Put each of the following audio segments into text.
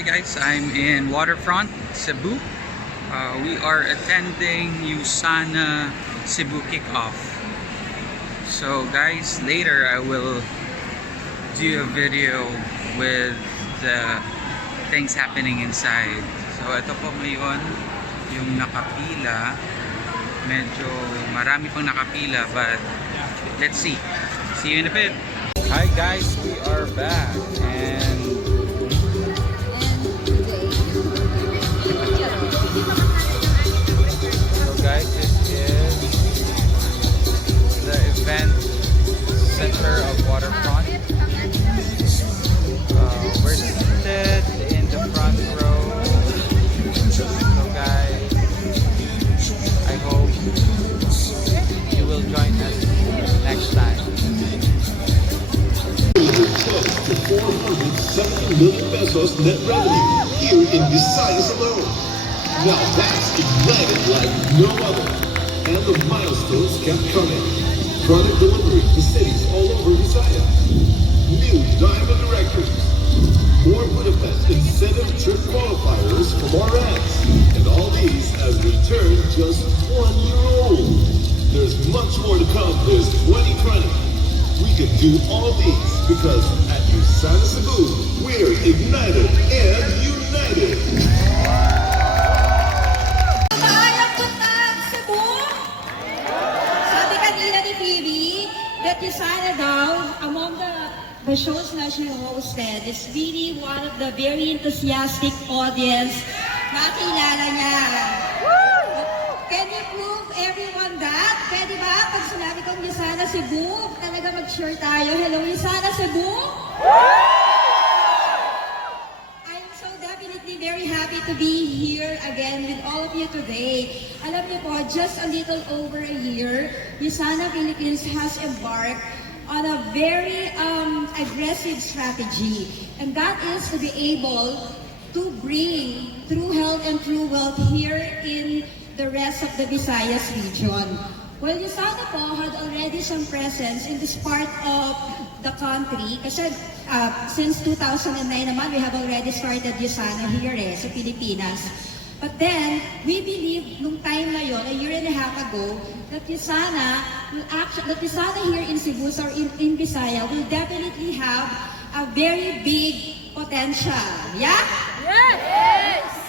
Hi guys, I'm in Waterfront, Cebu. We are attending USANA Cebu kickoff. So guys, later I will do a video with the things happening inside. So ito po ngayon yung nakapila. Medyo marami pang nakapila, but let's see. See you in a bit. Hi guys, we are back and so guys, this is the event center of Waterfront. We're seated in the front row. So guys, I hope you will join us next time. Close to 470 million pesos net revenue here in Visayas alone. Now that's ignited like no other. And the milestones kept coming. Product delivery to cities all over Visayas. New diamond directors. More Budapest incentive trip qualifiers from our ads. And all these as we turn just 1 year old. There's much more to come this 2020. We can do all these because at USANA Cebu, we're ignited and united. Sabi kanina ni Phoebe that USANA daw, among the shows na she hosted, is really one of the very enthusiastic audience na kilala niya. Can you prove everyone that? Pwede ba? Pag sinabi kong USANA Cebu, talaga mag-share tayo. Hello, USANA Cebu! I'm so definitely very happy to be here again with all of you today. Alam niyo po, just a little over a year, USANA Philippines has embarked on a very aggressive strategy. And that is to be able to bring true health and true wealth here in the rest of the Visayas region. Well, USANA po had already some presence in this part of the country kasi since 2009 naman, we have already started USANA here sa Pilipinas. But then, we believe nung time na yon, a year and a half ago, that USANA here in Cebu or in Visayas will definitely have a very big potential. Yeah? Yes!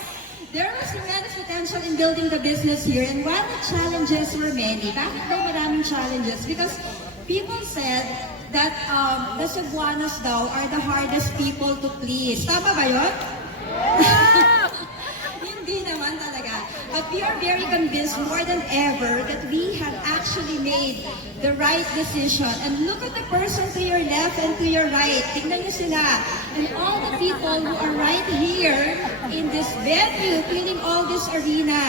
There was tremendous potential in building the business here, and while the challenges were many, bakit daw maraming challenges? Because people said that the Cebuanos daw are the hardest people to please. Tama ba yun? Hindi naman talaga. But we are very convinced more than ever that we have actually made the right decision. And look at the person to your left and to your right. Tingnan niyo sila. And all the people who are right here in this venue, filling all this arena.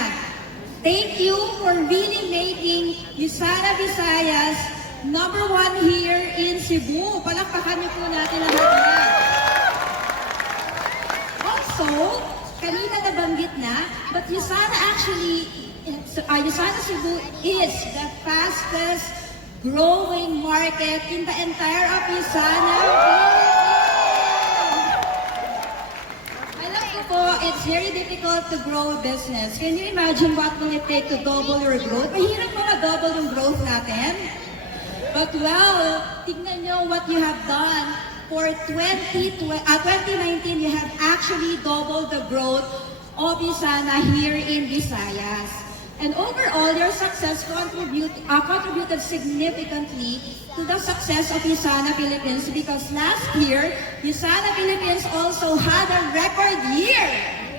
Thank you for really making USANA Visayas #1 here in Cebu. Palakpakan niyo po natin ang lahat. Also, kanina nabanggit na, but USANA actually, USANA Cebu is the fastest growing market in the entire of USANA. Alam ko po, it's very difficult to grow a business. Can you imagine what will it take to double your growth? Mahirap mo na-double yung growth natin. But well, tignan nyo what you have done. For 2019, you have actually doubled the growth of USANA here in Visayas. And overall, your success contributed significantly to the success of USANA Philippines because last year, USANA Philippines also had a record year.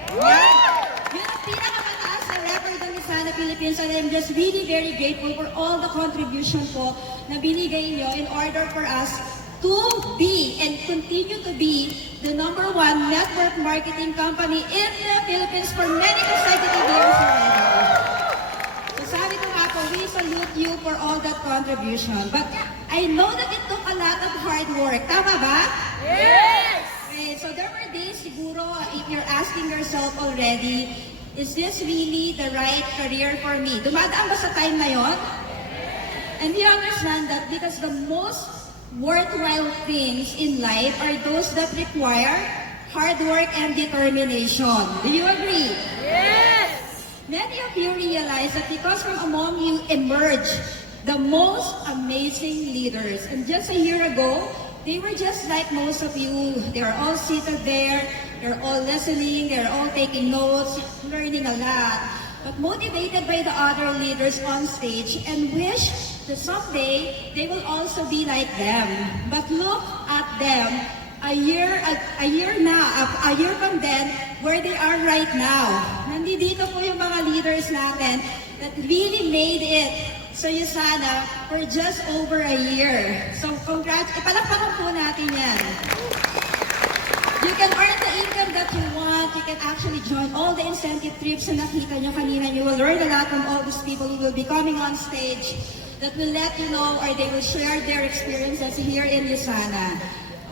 Yun ang pinakamataas na record ng USANA Philippines, and I'm just really very grateful for all the contribution po na binigay nyo in order for us to be and continue to be the #1 network marketing company in the Philippines for many consecutive years already. So sabi ko nga po, we salute you for all that contribution. But I know that it took a lot of hard work. Tama ba? Yes! Okay, so there were days siguro, if you're asking yourself already, is this really the right career for me? Dumadaan ba sa time na yon? And we understand that because the most worthwhile things in life are those that require hard work and determination. Do you agree? Yes! Many of you realize that because from among you emerge the most amazing leaders. And just a year ago, they were just like most of you. They are all seated there. They're all listening. They're all taking notes, learning a lot. But motivated by the other leaders on stage and wish that someday they will also be like them. But look at them a year from then, where they are right now. Nandito po yung mga leaders natin that really made it sa USANA for just over a year. So palakpakan po natin yan. You can earn the income that you want. You can actually join all the incentive trips na nakita nyo kanina. You will learn a lot from all these people who will be coming on stage that will let you know, or they will share their experiences here in USANA.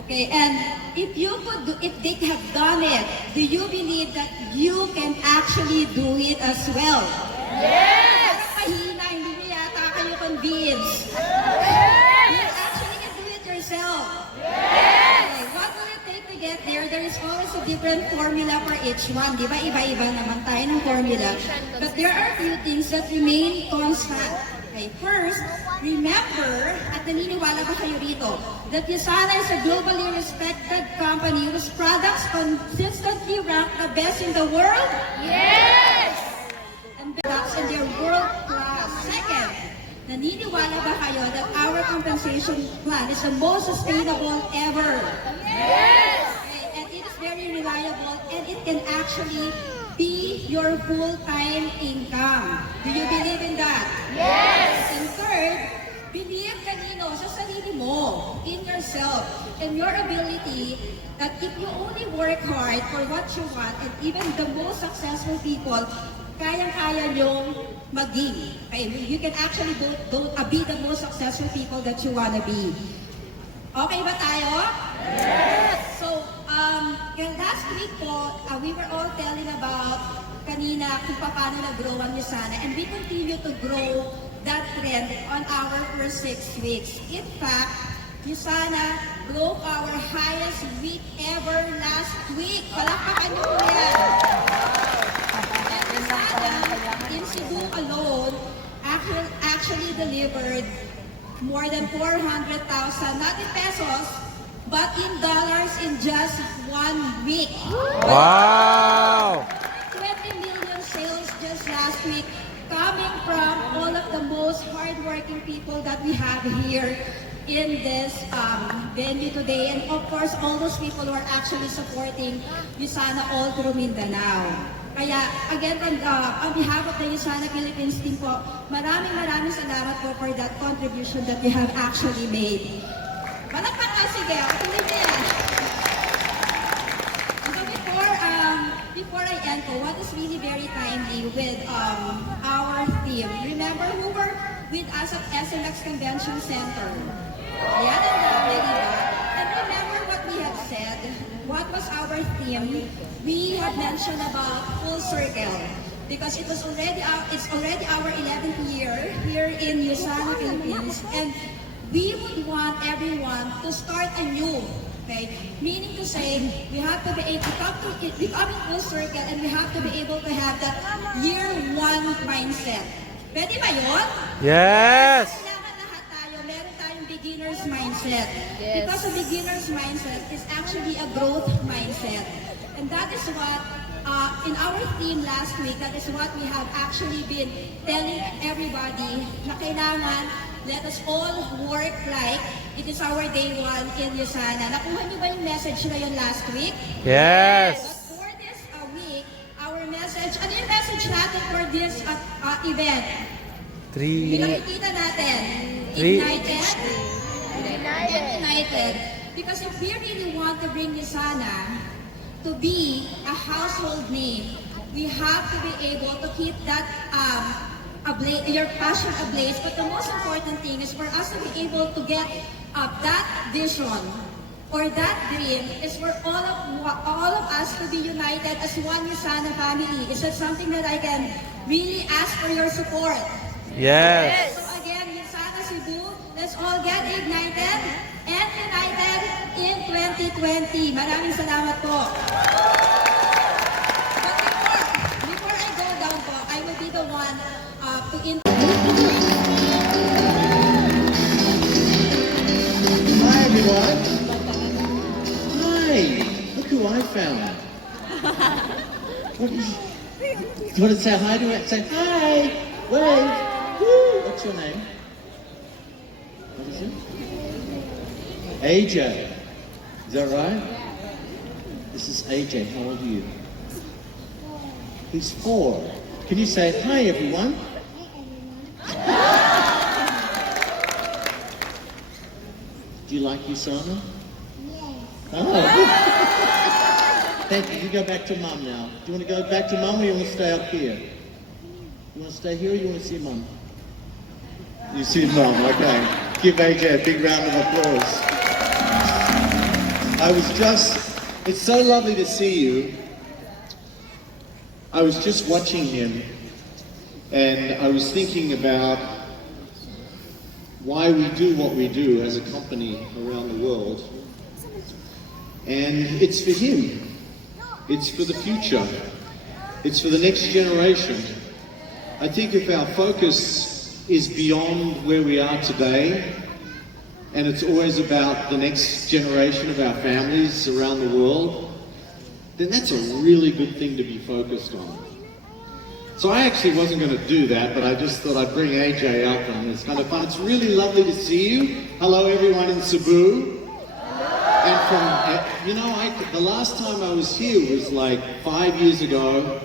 Okay, and if they have done it, do you believe that you can actually do it as well? Yes! Mahina, hindi mo yata kayo convinced. You actually can do it yourself. Okay, what will it take to get there? There is always a different formula for each one. Di ba? Iba-iba naman tayo ng formula. But there are a few things that remain constant. Okay, first, remember, at naniniwala ba kayo rito, that USANA is a globally respected company whose products consistently rank the best in the world? Yes! And they're world class. Second, naniniwala ba kayo that our compensation plan is the most sustainable ever? Yes! Okay, and it is very reliable, and it can actually be your full-time income. Do you believe in that? Yes! And third, believe kanino sa sarili mo, in yourself, and your ability that if you only work hard for what you want, and even the most successful people, kayang-kaya nyong maging. Okay? You can actually be the most successful people that you wanna be. Okay ba tayo? Yes! So, last week po, we were all telling about kanina kung paano nag-grow ang USANA, and we continue to grow that trend on our first 6 weeks. In fact, USANA broke our highest week ever last week. Palakpakan niyo po yan. And USANA in Cebu alone actually delivered more than 400,000, not in pesos, but in dollars in just 1 week. Wow! 20 million sales just last week, coming from all of the most hardworking people that we have here in this venue today. And of course, all those people who are actually supporting USANA all through Mindanao. Kaya again, on behalf of the USANA Philippines team po, maraming salamat po for that contribution that you have actually made. Malakpak ka, sige, tuloy niya yan. So before I end po, what is really very timely with our team, remember who were with us at SMX Convention Center? Ayan ang dami, di ba? And remember what we have said, what was our theme? We have mentioned about full circle, because it's already our 11th year here in USANA Philippines, and we would want everyone to start anew. Okay? Meaning to say, we have to be able to become in full circle, and we have to be able to have that year one mindset. Pwede ba yun? Yes! Kailangan lahat tayo, meron tayong beginner's mindset. Yes. Because a beginner's mindset is actually a growth mindset. And that is what, in our theme last week, that is what we have actually been telling everybody na kailangan, let us all work like it is our day one in USANA. Nakuha niyo ba yung message na yun last week? Yes! But for this week, our message, ano yung message natin for this event? Pinakikita natin. Ignited? Get united. Because if we really want to bring USANA to be a household name, we have to be able to keep that your passion ablaze. But the most important thing is for us to be able to get that vision or that dream is for all of us to be united as one USANA family. Is that something that I can really ask for your support? Yes! So again, USANA Cebu, let's all get ignited. and united in 2020. Maraming salamat po. But before I go down po, I will be the one to Hi everyone. Hi. Look who I found. Do you want to say hi to it? Say hi. Wave. Woo. What's your name? What is it? AJ. Is that right? This is AJ. How old are you? He's 4. Can you say hi everyone? Do you like USANA? Yes. Oh. Thank you. You go back to Mum now. Do you want to go back to Mum or you want to stay up here? You want to stay here or you want to see Mum? You see Mum, okay. Give AJ a big round of applause. It's so lovely to see you. I was just watching him and I was thinking about why we do what we do as a company around the world. And it's for him. It's for the future. It's for the next generation. I think if our focus is beyond where we are today, and it's always about the next generation of our families around the world, then that's a really good thing to be focused on. So I actually wasn't going to do that, but I just thought I'd bring AJ up and it's kind of fun. It's really lovely to see you. Hello everyone in Cebu. And the last time I was here was like 5 years ago.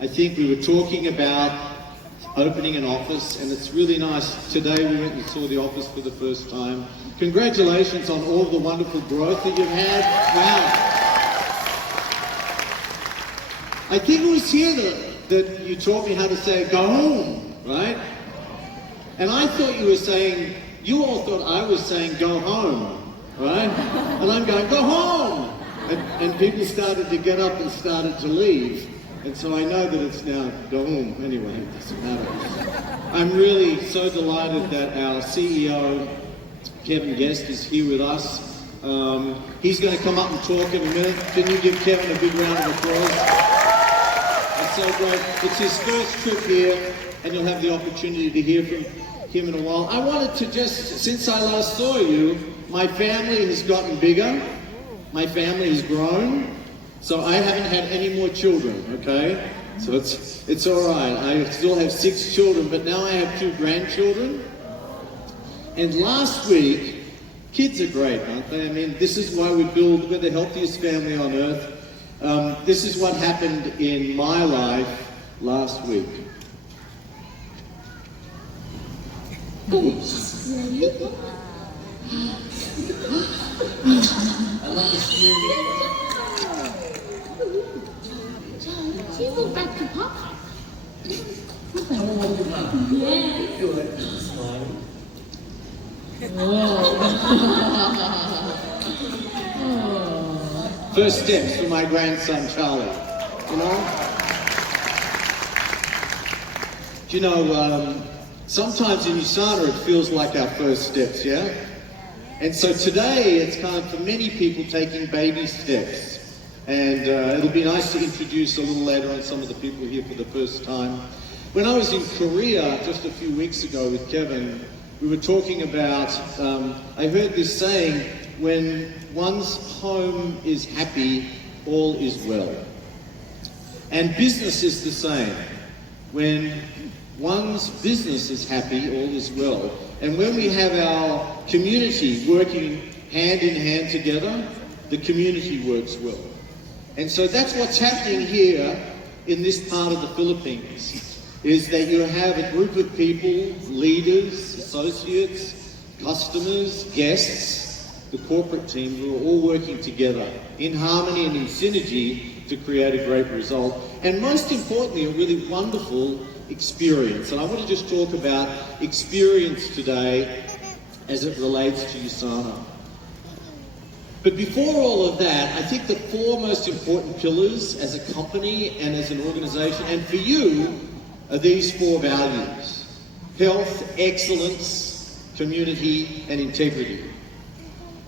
I think we were talking about opening an office, and it's really nice. Today we went and saw the office for the first time. Congratulations on all the wonderful growth that you've had. Wow. I think it was here that you taught me how to say go home, right? And I thought you all thought I was saying go home. Right? And I'm going, go home! And people started to get up and started to leave. And so I know that it's now go home. Anyway, it doesn't matter. I'm really so delighted that our CEO, Kevin Guest, is here with us. He's going to come up and talk in a minute. Can you give Kevin a big round of applause? It's so great. It's his first trip here, and you'll have the opportunity to hear from him in a while. I wanted to since I last saw you, my family has gotten bigger, my family has grown, so I haven't had any more children, okay? So it's all right. I still have 6 children, but now I have 2 grandchildren. And last week, kids are great, aren't they? I mean, this is why we're the healthiest family on earth. This is what happened in my life last week. I love the steering. She went back to Papa. First steps for my grandson Charlie. Do you know, sometimes in USANA it feels like our first steps, yeah? And so today it's kind of for many people taking baby steps. And it'll be nice to introduce a little later on some of the people here for the first time. When I was in Korea just a few weeks ago with Kevin, we were talking about, I heard this saying, when one's home is happy, all is well. And business is the same. When one's business is happy, all is well. And when we have our community working hand in hand together, the community works well. And so that's what's happening here in this part of the Philippines, is that you have a group of people, leaders, associates, customers, guests, the corporate team, who are all working together in harmony and in synergy to create a great result. And most importantly, a really wonderful experience. And I want to just talk about experience today as it relates to USANA. But before all of that, I think the 4 most important pillars as a company and as an organization, and for you, are these 4 values: health, excellence, community, and integrity.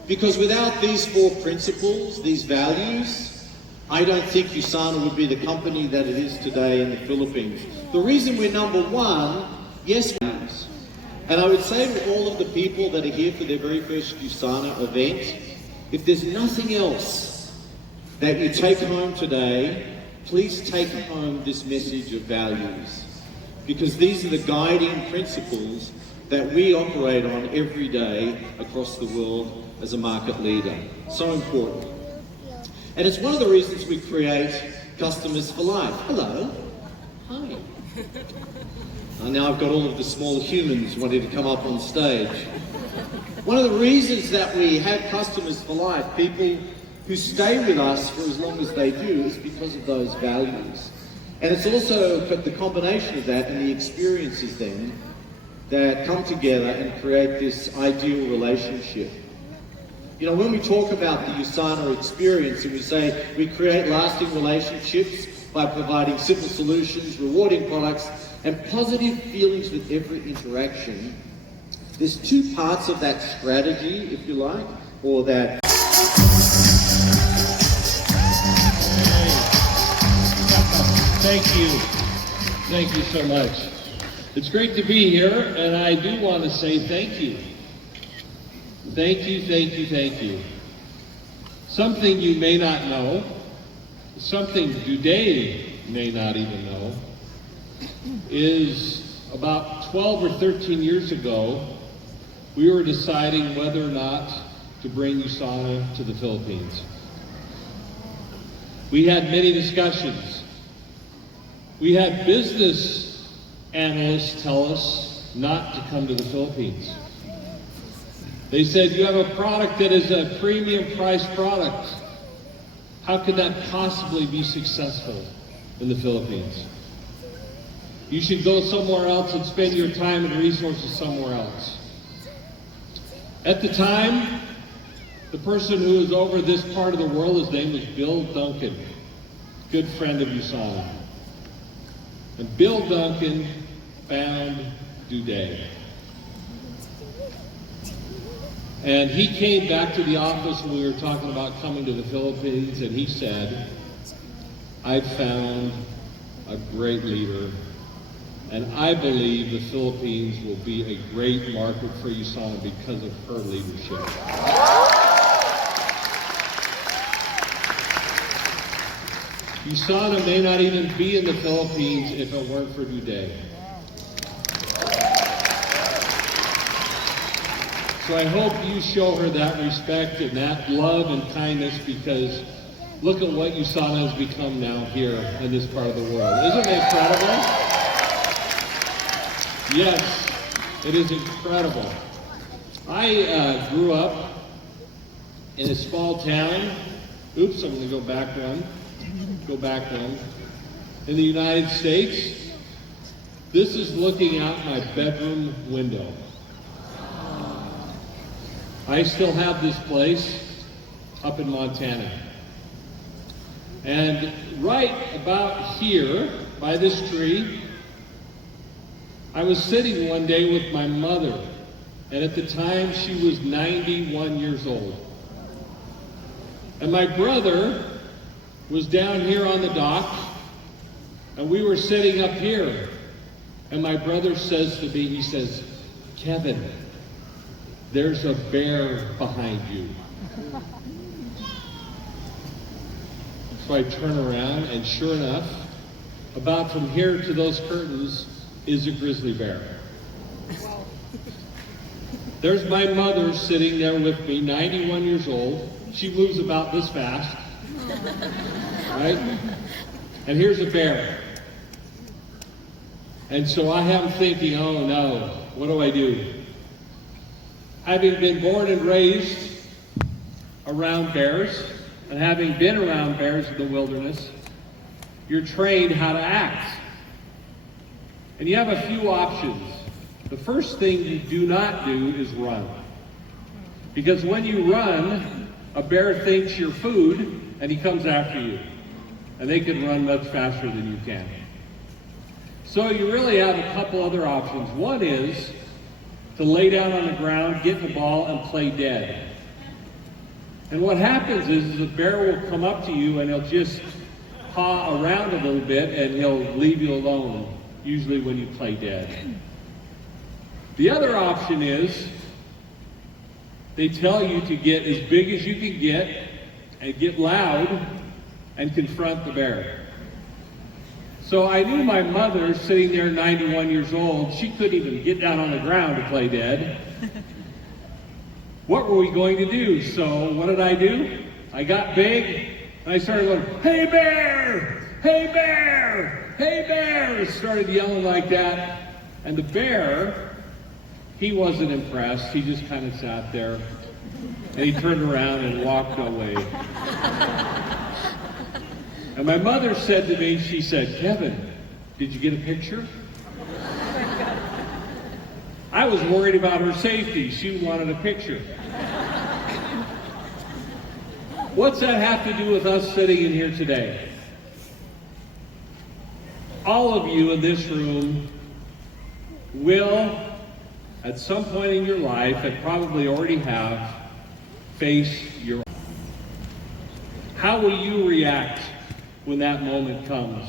Because without these 4 principles, these values, I don't think USANA would be the company that it is today in the Philippines. The reason we're number 1, yes, values. And I would say to all of the people that are here for their very first USANA event, if there's nothing else that you take home today, please take home this message of values. Because these are the guiding principles that we operate on every day across the world as a market leader. So important. And it's one of the reasons we create Customers for Life. Hello. Hi. Now I've got all of the small humans wanting to come up on stage. One of the reasons that we have Customers for Life, people who stay with us for as long as they do, is because of those values. And it's also the combination of that and the experiences then that come together and create this ideal relationship. You know, when we talk about the USANA experience and we say we create lasting relationships by providing simple solutions, rewarding products, and positive feelings with every interaction, there's 2 parts of that strategy, if you like, or that. Thank you. Thank you so much. It's great to be here, and I do want to say thank you. Thank you, thank you, thank you. Something you may not know, something Dudey may not even know, is about 12 or 13 years ago, we were deciding whether or not to bring USANA to the Philippines. We had many discussions. We had business analysts tell us not to come to the Philippines. They said, you have a product that is a premium priced product. How could that possibly be successful in the Philippines? You should go somewhere else and spend your time and resources somewhere else. At the time, the person who was over this part of the world, his name was Bill Duncan, good friend of USANA. And Bill Duncan found Dudey. And he came back to the office when we were talking about coming to the Philippines, and he said, I've found a great leader, and I believe the Philippines will be a great market for USANA because of her leadership. USANA may not even be in the Philippines if it weren't for Dudey. So I hope you show her that respect and that love and kindness, because look at what USANA has become now here in this part of the world. Isn't it incredible? Yes, it is incredible. I grew up in a small town. Oops, I'm going to go back one. In the United States. This is looking out my bedroom window. I still have this place up in Montana. And right about here, by this tree, I was sitting one day with my mother, and at the time she was 91 years old. And my brother was down here on the dock, and we were sitting up here. And my brother says to me, he says, Kevin, there's a bear behind you. So I turn around, and sure enough, about from here to those curtains is a grizzly bear. There's my mother sitting there with me, 91 years old. She moves about this fast, right? And here's a bear. And so I am thinking, oh no, what do I do? Having been born and raised around bears, and having been around bears in the wilderness, you're trained how to act. And you have a few options. The first thing you do not do is run. Because when you run, a bear thinks you're food, and he comes after you. And they can run much faster than you can. So you really have a couple other options. One is to lay down on the ground, get the ball, and play dead. And what happens is the bear will come up to you and he'll just paw around a little bit and he'll leave you alone, usually when you play dead. The other option is they tell you to get as big as you can get and get loud and confront the bear. So I knew my mother, sitting there 91 years old, she couldn't even get down on the ground to play dead. What were we going to do? So what did I do? I got big and I started going, "Hey bear! Hey bear! Hey bear!" I started yelling like that. And the bear, he wasn't impressed. He just kind of sat there and he turned around and walked away. And my mother said to me, she said, "Kevin, did you get a picture?" I was worried about her safety. She wanted a picture. What's that have to do with us sitting in here today? All of you in this room will, at some point in your life, and probably already have, face your own. How will you react when that moment comes?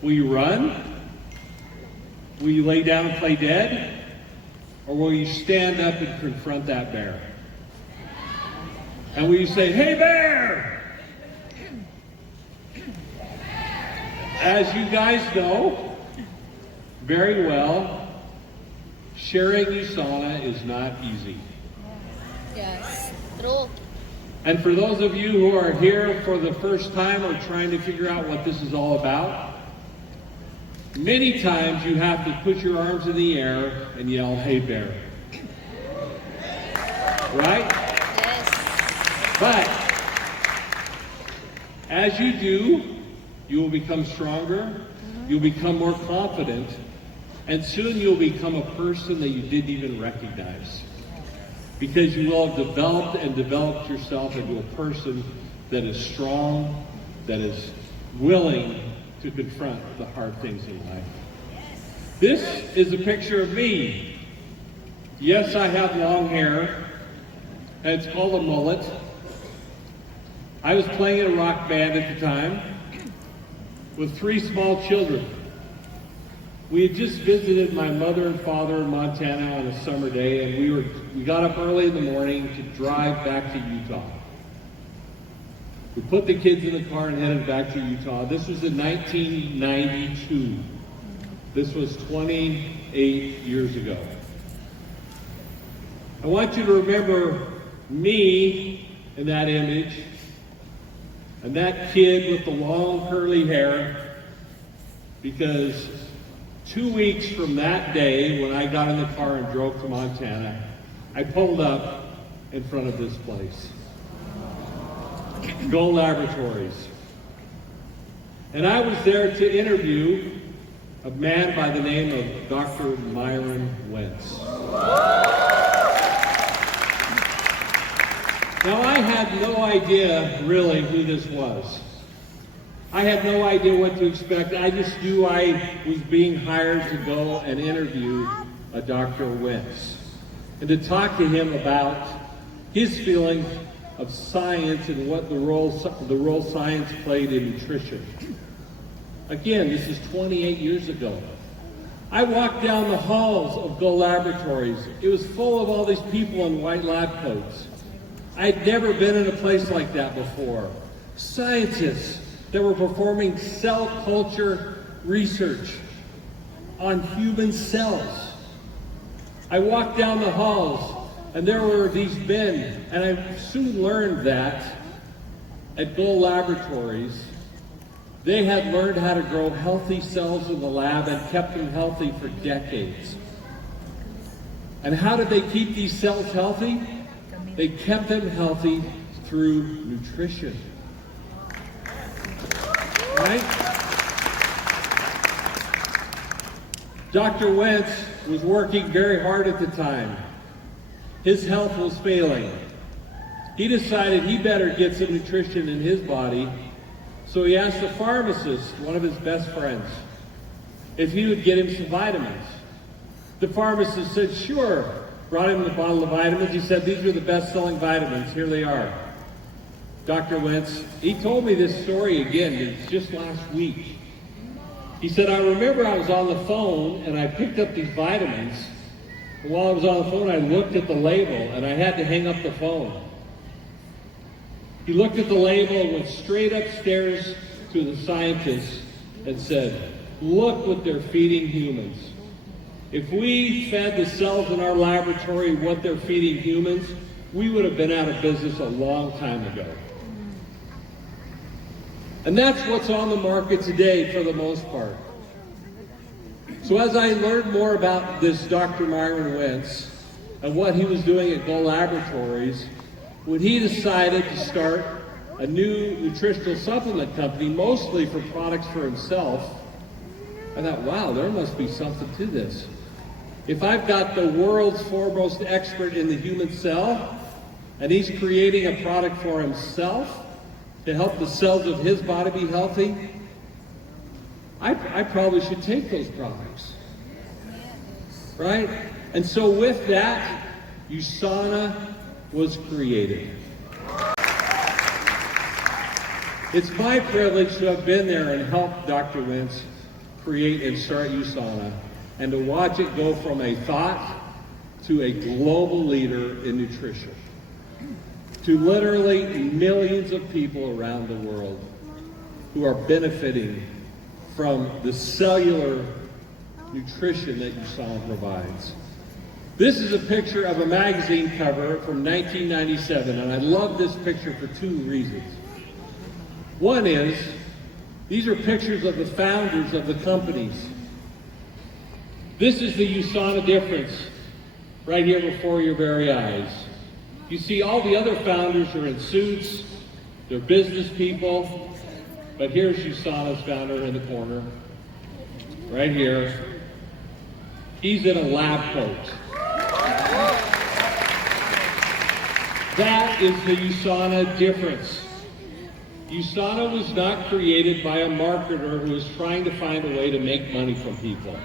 Will you run? Will you lay down and play dead? Or will you stand up and confront that bear? And will you say, "Hey bear!" As you guys know very well, sharing USANA is not easy. Yes, true. And for those of you who are here for the first time or trying to figure out what this is all about, many times you have to put your arms in the air and yell, "Hey bear." Right? Yes. But as you do, you will become stronger, you'll become more confident, and soon you'll become a person that you didn't even recognize. Because you will have developed yourself into a person that is strong, that is willing to confront the hard things in life. This is a picture of me. Yes, I have long hair, and it's called a mullet. I was playing in a rock band at the time with 3 small children. We had just visited my mother and father in Montana on a summer day, and we got up early in the morning to drive back to Utah. We put the kids in the car and headed back to Utah. This was in 1992. This was 28 years ago. I want you to remember me in that image, and that kid with the long curly hair, because 2 weeks from that day, when I got in the car and drove to Montana, I pulled up in front of this place, Gold Laboratories. And I was there to interview a man by the name of Dr. Myron Wentz. Now, I had no idea really who this was. I had no idea what to expect. I just knew I was being hired to go and interview a Dr. Wentz and to talk to him about his feelings of science and what the role science played in nutrition. Again, this is 28 years ago. I walked down the halls of Gold Laboratories. It was full of all these people in white lab coats. I'd never been in a place like that before. Scientists that were performing cell culture research on human cells. I walked down the halls and there were these men, and I soon learned that at Gold Laboratories, they had learned how to grow healthy cells in the lab and kept them healthy for decades. And how did they keep these cells healthy? They kept them healthy through nutrition. Right? Dr. Wentz was working very hard at the time. His health was failing. He decided he better get some nutrition in his body, so he asked the pharmacist, one of his best friends, if he would get him some vitamins. The pharmacist said, sure. Brought him the bottle of vitamins. He said, these are the best-selling vitamins. Here they are. Dr. Wentz, he told me this story again, it's just last week. He said, I remember I was on the phone and I picked up these vitamins. And while I was on the phone, I looked at the label and I had to hang up the phone. He looked at the label and went straight upstairs to the scientists and said, look what they're feeding humans. If we fed the cells in our laboratory what they're feeding humans, we would have been out of business a long time ago. And that's what's on the market today for the most part. So as I learned more about this Dr. Myron Wentz and what he was doing at Go Laboratories, when he decided to start a new nutritional supplement company, mostly for products for himself, I thought, wow, there must be something to this. If I've got the world's foremost expert in the human cell, and he's creating a product for himself to help the cells of his body be healthy, I probably should take those products, right? And so with that, USANA was created. It's my privilege to have been there and helped Dr. Wentz create and start USANA, and to watch it go from a thought to a global leader in nutrition, to literally millions of people around the world who are benefiting from the cellular nutrition that USANA provides. This is a picture of a magazine cover from 1997, and I love this picture for two reasons. One is, these are pictures of the founders of the companies. This is the USANA difference right here before your very eyes. You see all the other founders are in suits, they're business people, but here's USANA's founder in the corner, right here. He's in a lab coat. That is the USANA difference. USANA was not created by a marketer who was trying to find a way to make money from people.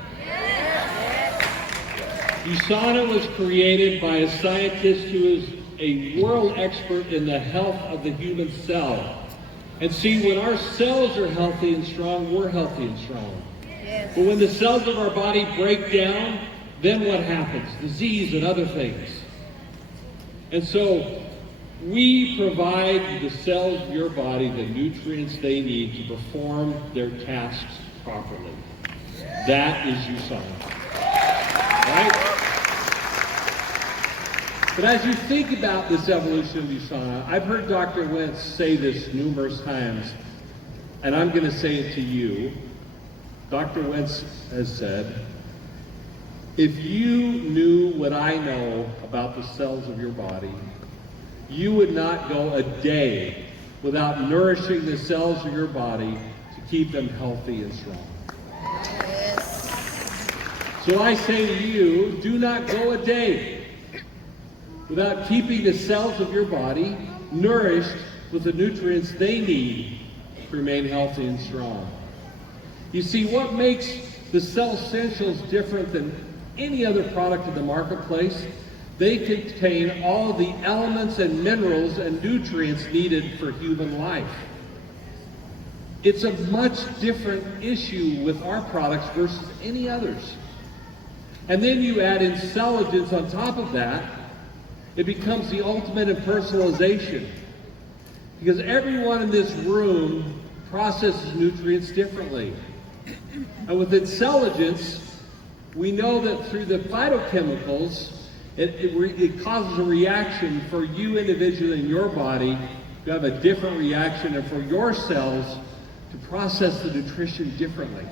USANA was created by a scientist who is a world expert in the health of the human cell. And see, when our cells are healthy and strong, we're healthy and strong. Yes. But when the cells of our body break down, then what happens? Disease and other things. And so, we provide the cells of your body the nutrients they need to perform their tasks properly. That is USANA. Right? But as you think about this evolution of USANA, I've heard Dr. Wentz say this numerous times, and I'm going to say it to you. Dr. Wentz has said, if you knew what I know about the cells of your body, you would not go a day without nourishing the cells of your body to keep them healthy and strong. Yes. So I say to you, do not go a day without keeping the cells of your body nourished with the nutrients they need to remain healthy and strong. You see, what makes the Cell Essentials different than any other product in the marketplace, they contain all the elements and minerals and nutrients needed for human life. It's a much different issue with our products versus any others. And then you add intelligence on top of that, it becomes the ultimate in personalization. Because everyone in this room processes nutrients differently. And with intelligence, we know that through the phytochemicals, it causes a reaction for you individually in your body to have a different reaction, and for your cells to process the nutrition differently.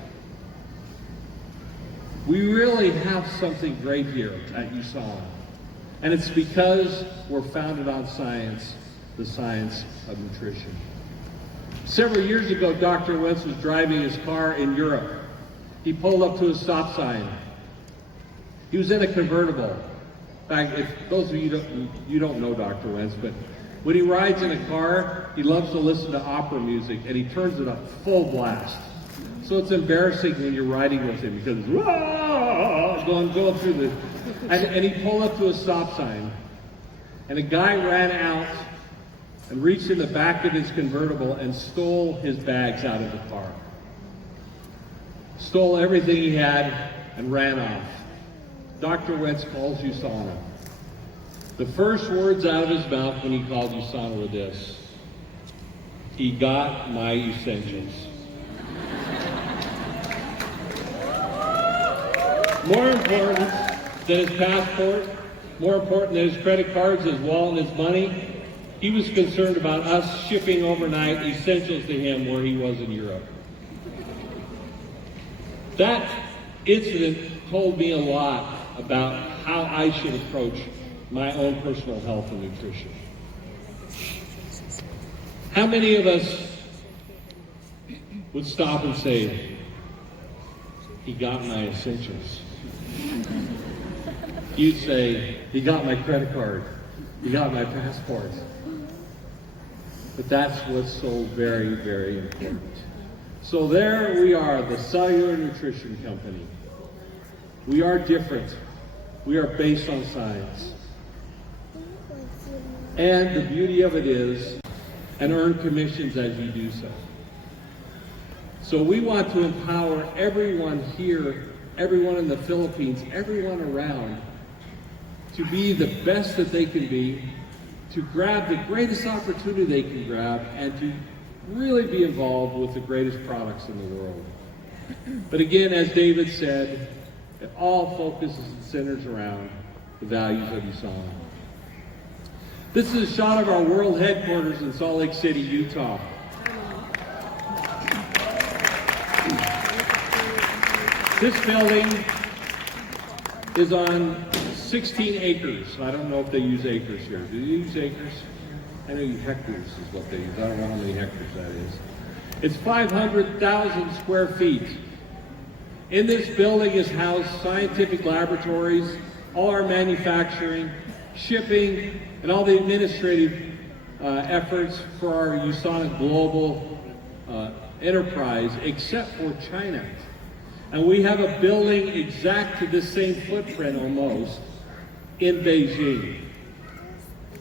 We really have something great here at USANA. And it's because we're founded on science, the science of nutrition. Several years ago, Dr. Wentz was driving his car in Europe. He pulled up to a stop sign. He was in a convertible. In fact, if those of you don't know Dr. Wentz, but when he rides in a car, he loves to listen to opera music, and he turns it up full blast. So it's embarrassing when you're riding with him because going through the, and he pulled up to a stop sign, and a guy ran out and reached in the back of his convertible and stole his bags out of the car. Stole everything he had and ran off. Dr. Wentz calls USANA. The first words out of his mouth when he called USANA were this: "He got my essentials." More important than his passport, more important than his credit cards, his wallet, and his money, he was concerned about us shipping overnight essentials to him where he was in Europe. That incident told me a lot about how I should approach my own personal health and nutrition. How many of us would stop and say, "He got my essentials"? You'd say, "He got my credit card. He got my passport." But that's what's so very, very important. So there we are, the Cellular Nutrition Company. We are different. We are based on science. And the beauty of it is, and earn commissions as you do so. So we want to empower everyone here, everyone in the Philippines, everyone around, to be the best that they can be, to grab the greatest opportunity they can grab, and to really be involved with the greatest products in the world. But again, as David said, it all focuses and centers around the values of USANA. This is a shot of our world headquarters in Salt Lake City, Utah. This building is on 16 acres. I don't know if they use acres here. Do you use acres? I know hectares is what they use. I don't know how many hectares that is. It's 500,000 square feet. In this building is housed scientific laboratories, all our manufacturing, shipping, and all the administrative efforts for our USANA global enterprise, except for China. And we have a building exact to the same footprint almost in Beijing.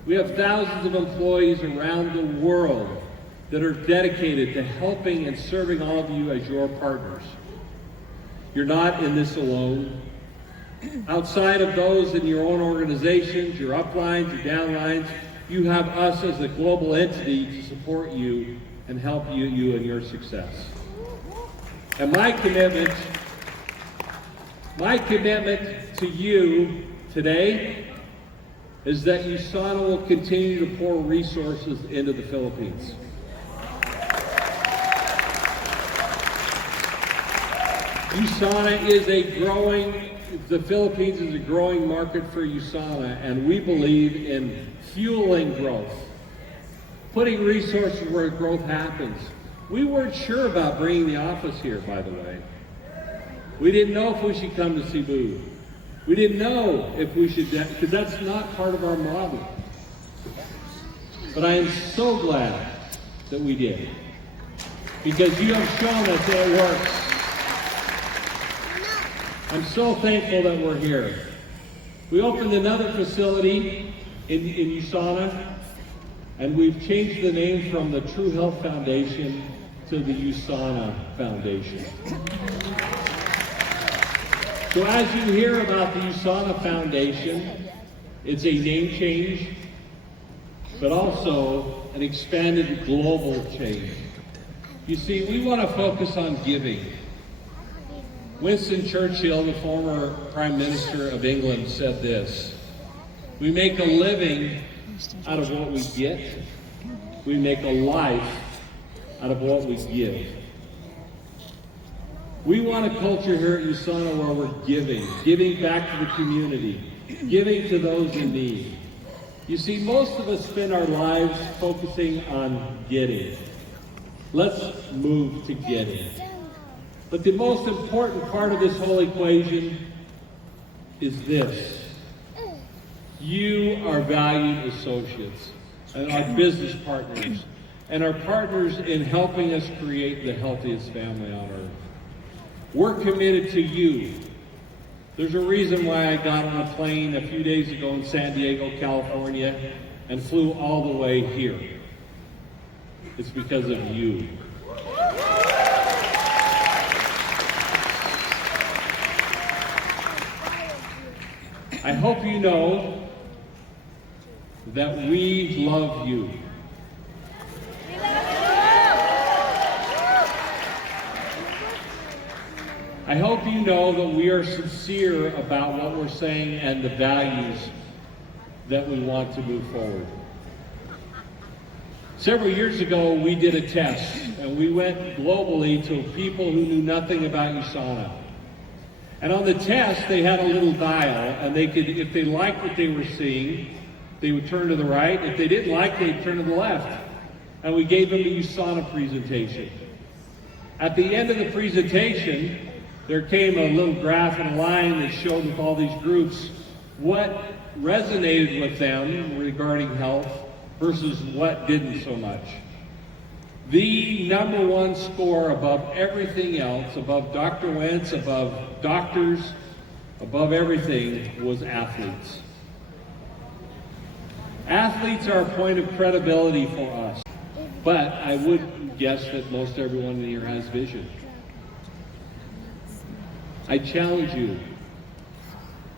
We have thousands of employees around the world that are dedicated to helping and serving all of you as your partners. You're not in this alone. Outside of those in your own organizations, your uplines, your downlines, you have us as a global entity to support you and help you in your success. And my commitment to you today is that USANA will continue to pour resources into the Philippines. USANA is the Philippines is a growing market for USANA, and we believe in fueling growth, putting resources where growth happens. We weren't sure about bringing the office here, by the way. We didn't know if we should come to Cebu. We didn't know if we should, because that's not part of our model. But I am so glad that we did, because you have shown us that it works. I'm so thankful that we're here. We opened another facility in USANA, and we've changed the name from the True Health Foundation to the USANA Foundation. So as you hear about the USANA Foundation, it's a name change, but also an expanded global change. You see, we want to focus on giving. Winston Churchill, the former Prime Minister of England, said this: "We make a living out of what we get. We make a life out of what we give." We want a culture here at USANA where we're giving back to the community, giving to those in need. You see, most of us spend our lives focusing on getting. Let's move to getting. But the most important part of this whole equation is this: you are valued associates and our business partners and our partners in helping us create the healthiest family on earth. We're committed to you. There's a reason why I got on a plane a few days ago in San Diego, California, and flew all the way here. it's because of you. I hope you know that we love you. I hope you know that we are sincere about what we're saying and the values that we want to move forward. Several years ago, we did a test, and we went globally to people who knew nothing about USANA. And on the test, they had a little dial, and they could, if they liked what they were seeing, they would turn to the right. If they didn't like, they'd turn to the left. And we gave them a USANA presentation. At the end of the presentation, there came a little graph and a line that showed with all these groups what resonated with them regarding health versus what didn't so much. The number one score above everything else, above Dr. Wentz, above doctors, above everything, was athletes. Athletes are a point of credibility for us, but I would guess that most everyone in here has vision. I challenge you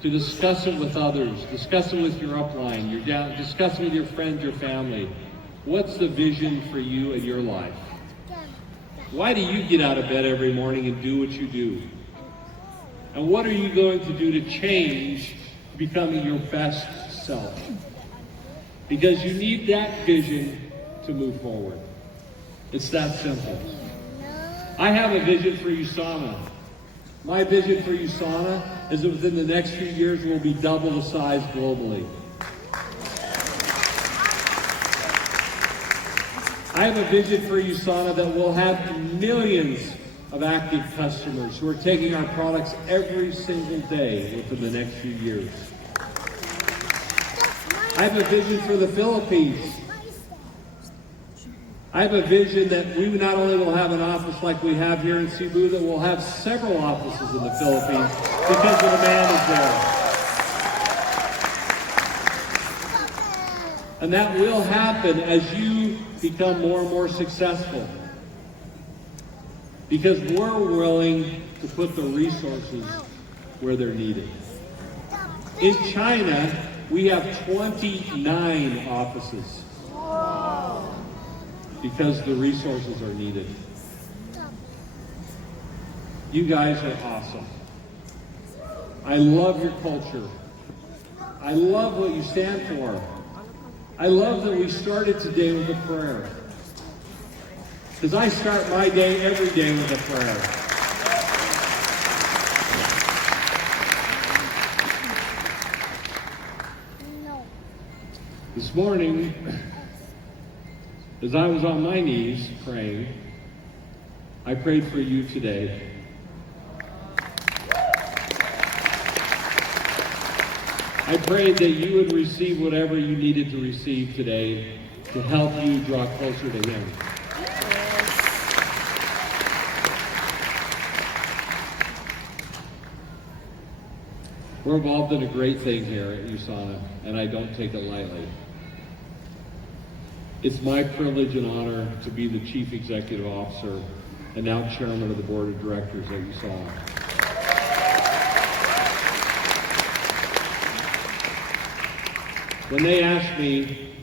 to discuss it with others, discuss it with your upline, discuss it with your friends, your family. What's the vision for you and your life? Why do you get out of bed every morning and do what you do? And what are you going to do to change becoming your best self? Because you need that vision to move forward. It's that simple. I have a vision for USANA. My vision for USANA is that within the next few years, we'll be double the size globally. I have a vision for USANA that will have millions of active customers who are taking our products every single day within the next few years. I have a vision for the Philippines. I have a vision that we not only will have an office like we have here in Cebu, that we'll have several offices in the Philippines because the demand is there. And that will happen as you become more and more successful. Because we're willing to put the resources where they're needed. In China, we have 29 offices. Because the resources are needed. You guys are awesome. I love your culture. I love what you stand for. I love that we started today with a prayer. Because I start my day every day with a prayer. This morning, as I was on my knees praying, I prayed for you today. I prayed that you would receive whatever you needed to receive today to help you draw closer to Him. We're involved in a great thing here at USANA, and I don't take it lightly. It's my privilege and honor to be the Chief Executive Officer and now Chairman of the Board of Directors at USANA. When they asked me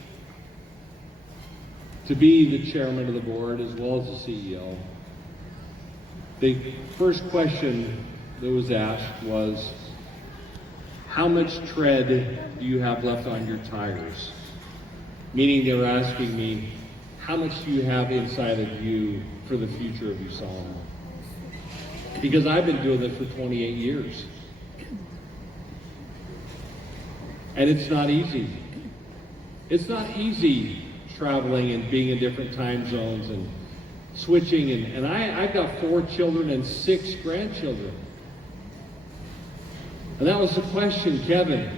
to be the Chairman of the Board as well as the CEO, the first question that was asked was, how much tread do you have left on your tires? Meaning they were asking me, how much do you have inside of you for the future of USANA? Because I've been doing this for 28 years. And it's not easy. It's not easy traveling and being in different time zones and switching. And I've got 4 children and 6 grandchildren. And that was the question, Kevin.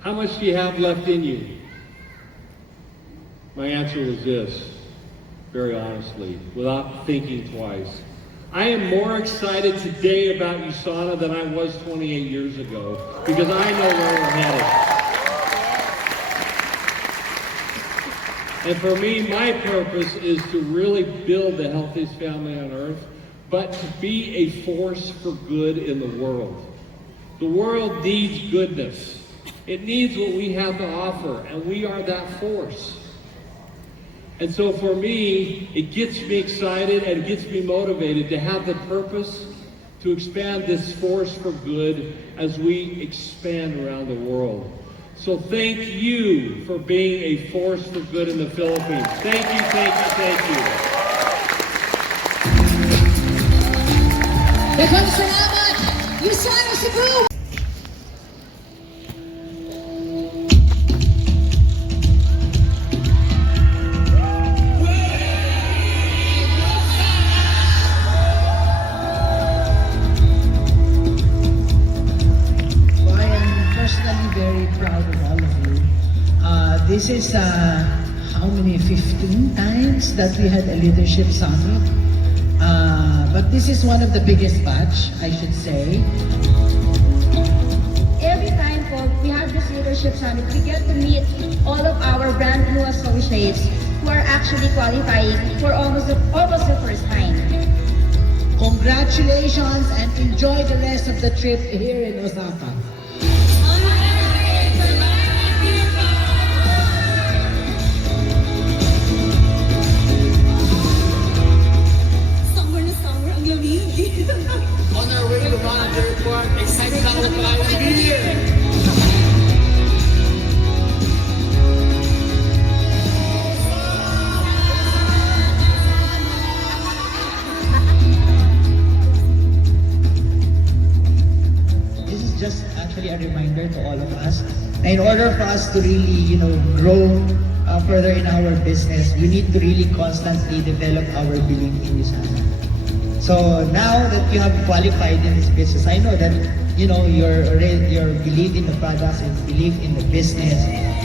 How much do you have left in you? My answer was this, very honestly, without thinking twice. I am more excited today about USANA than I was 28 years ago, because I know where we're headed. And for me, my purpose is to really build the healthiest family on earth, but to be a force for good in the world. The world needs goodness. It needs what we have to offer, and we are that force. And so for me, it gets me excited and gets me motivated to have the purpose to expand this force for good as we expand around the world. So thank you for being a force for good in the Philippines. Thank you, thank you, thank you. Daghang salamat, USANA Cebu! Very proud of all of you. This is how many 15 times that we had a leadership summit. But this is one of the biggest batch, I should say. Every time po we have this leadership summit, we get to meet all of our brand new associates who are actually qualifying for almost the first time. Congratulations and enjoy the rest of the trip here in Osaka. On our way to Manager Report, excited ako tayo to be here. This is just actually a reminder to all of us. In order for us to really, grow further in our business, we need to really constantly develop our belief in USANA. So now that you have qualified in this business, I know that your belief in the products and belief in the business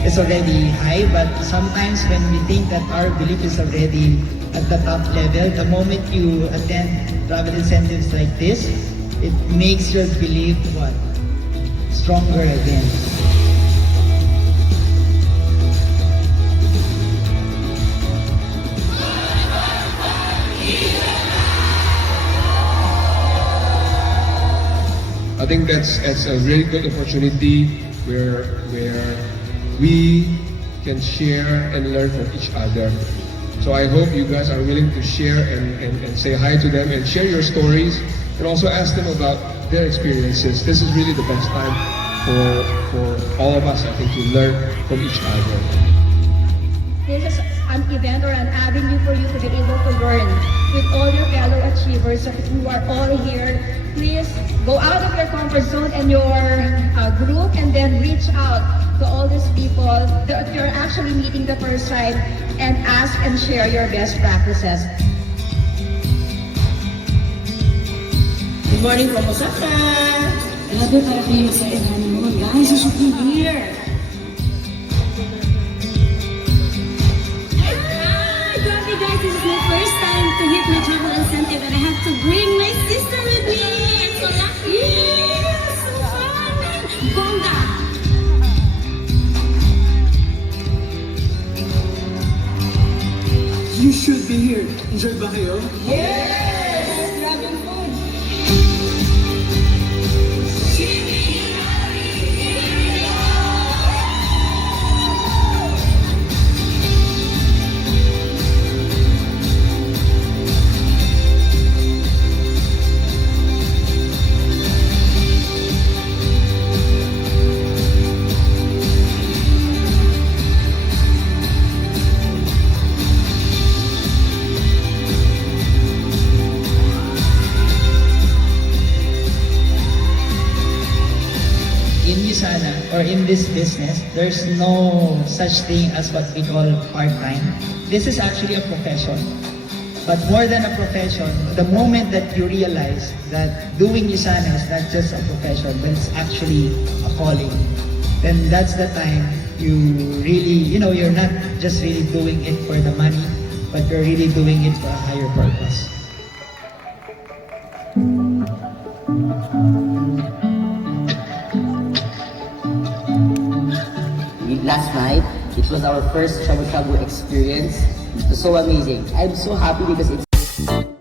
is already high. But sometimes when we think that our belief is already at the top level, the moment you attend travel incentives like this, it makes your belief stronger again. I think that's a really good opportunity where we can share and learn from each other. So I hope you guys are willing to share and say hi to them and share your stories and also ask them about their experiences. This is really the best time for all of us, I think, to learn from each other. This is an event or an avenue for you to be able to learn with all your fellow achievers who are all here. Please go out of your comfort zone and your group and then reach out to all these people that you're actually meeting the first time and ask and share your best practices. Good morning from Osaka! Grabe para kayo sa honeymoon. Guys, you should be here! Grabe guys, this is my first time to hit my travel incentive and I have to bring my sister with me! I'm so lucky! Yeah, so fun! Bongga! You should be here. Enjoy ba kayo? Yes! Grabe food! Or in this business, there's no such thing as what we call part-time. This is actually a profession. But more than a profession, the moment that you realize that doing USANA is not just a profession, but it's actually a calling, then that's the time you really, you're not just really doing it for the money, but you're really doing it for a higher purpose. Last night, It was our first shabu shabu experience. It was so amazing. I'm so happy because it's